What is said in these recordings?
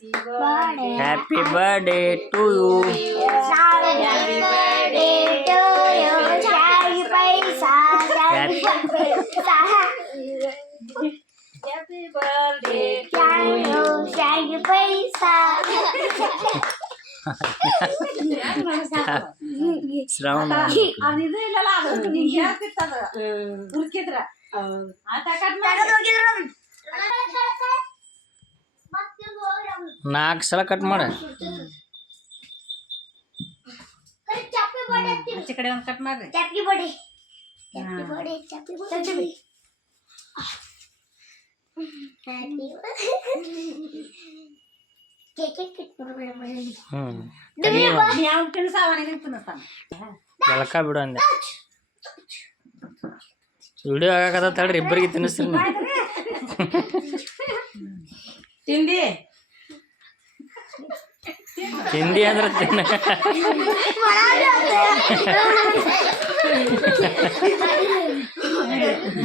Happy birthday to you. Happy birthday to you. Shaggy paisa, shaggy paisa. Happy birthday to Shaggy, shaggy paisa. ಶ್ರವಣ ಅದು ಇದು ಇಲ್ಲಲ್ಲ ಅದು ನೀನ್ ಹೇಳ್ತಿತ್ತದ ಹುಡುಕಿದ್ರ ಆಟ ಕಟ್ ಮಾಡಿ 4 ಸಲ ಕಟ್ ಮಾಡ ಆಚೆ ಕಡೆ ಒಂದು ಕಟ್ ಮಾಡ್ರಿ Happy birthday. Happy birthday. Happy birthday. Happy cake ಯಾವ ತಿನ್ಸಾವ ನಿನಗೆ ತಿನ್ನಿಸ್ತಾನ ಜಲಕ ಬಿಡು ಅಂದೆ ವಿಡಿಯೋ ಆಗಕತ್ತ ತಡ್ರಿ ಇಬ್ಬರಿಗೆ ತಿನ್ನಿಸ್ತೀನಿ ತಿಂದಿ ತಿಂದಿ ಅಂದ್ರೆ ತಿನ್ನ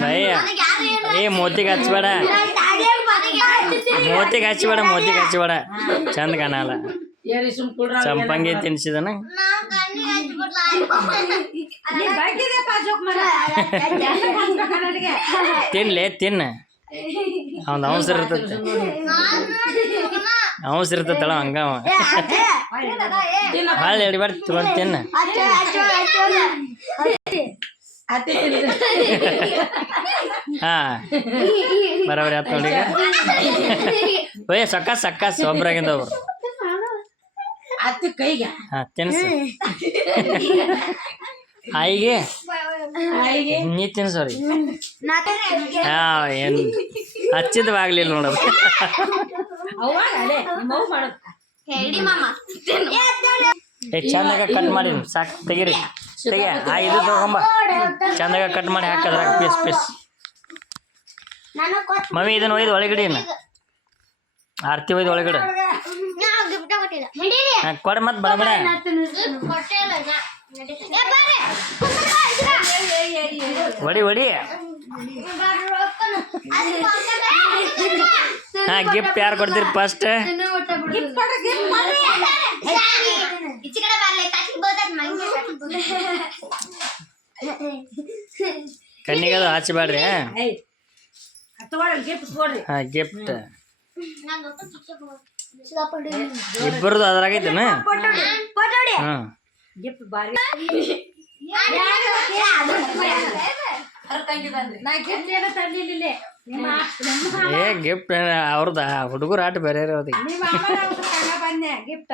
ಭಯ್ಯ ಮೋತಿಗೆ ಹಚ್ಬೇಡ ಮೋತಿಗೆ ಹಚ್ಬೇಡ ಚಂದ ಕಾಣಲ್ಲ ಸಂಪಂಗಿ ತಿನ್ಸಿದನ ತಿನ್ನ ಅವ್ನ ಅವಸರ ಇರ್ತೈತಳ ಹಂಗವ ಭಾಳ ಎಡಿಬಾರ್ದು ತಗೊಂಡು ತಿನ್ನ ಹಾ ಬರೋಬ್ರಿ ಆತ್ ನೋಡಿ ಓಯ್ ಸಕ್ಕ ಒಬ್ರಾಗಿಂದ ಒಬ್ರು ಹಾ ತಿನ್ಸು ಆಯಿಗೆ ನೀ ತಿನ್ಸೋರಿ ಹಾ ಏನು ಹಚ್ಚಿದವಾಗ್ಲಿಲ್ಲ ನೋಡೋದು ಚಂದಾಗ ಕಟ್ ಮಾಡಿ ಸಾಕು ತೆಗೀರಿ ಇದು ತಗೊಂಬ ಚಂದಾಗ ಕಟ್ ಮಾಡಿ ಹಾಕದ್ರಾಗ ಪೀಸ್ ಮಮ್ಮಿ ಇದನ್ನ ಒಯ್ದು ಒಳಗಡೆ ಆರ್ತಿ ಒಯ್ದು ಒಳಗಡೆ ಕೊಡ ಮತ್ತೆ ಬಡಬಡ ಒಡಿ ಹಾ ಗಿಫ್ಟ್ ಯಾರು ಕೊಡ್ತೀರಿ ಫಸ್ಟ್ ಕಣ್ಣಿಗದು ಹಚ್ಚಬೇಡ್ರಿ ಹಾ ಗಿಫ್ಟ್ ಇಬ್ಬರದು ಅದ್ರಾಗೈತೇನ ಹ್ಞೂ ಗಿಫ್ಟ್ ಬಾರಿ ಏ ಗಿಫ್ಟ್ ಅವ್ರದ ಹುಡುಗರು ಆಟ ಬೇರೆ ಅವ್ರಿಗೆ ಗಿಫ್ಟ್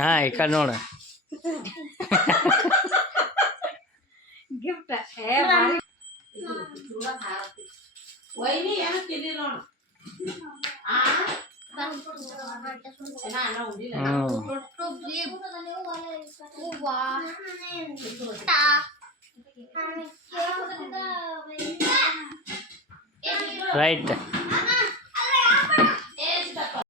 ಹಾ ಈ ಕಡೆ ನೋಡು ಗಿಫ್ಟ್ ರೈಟ್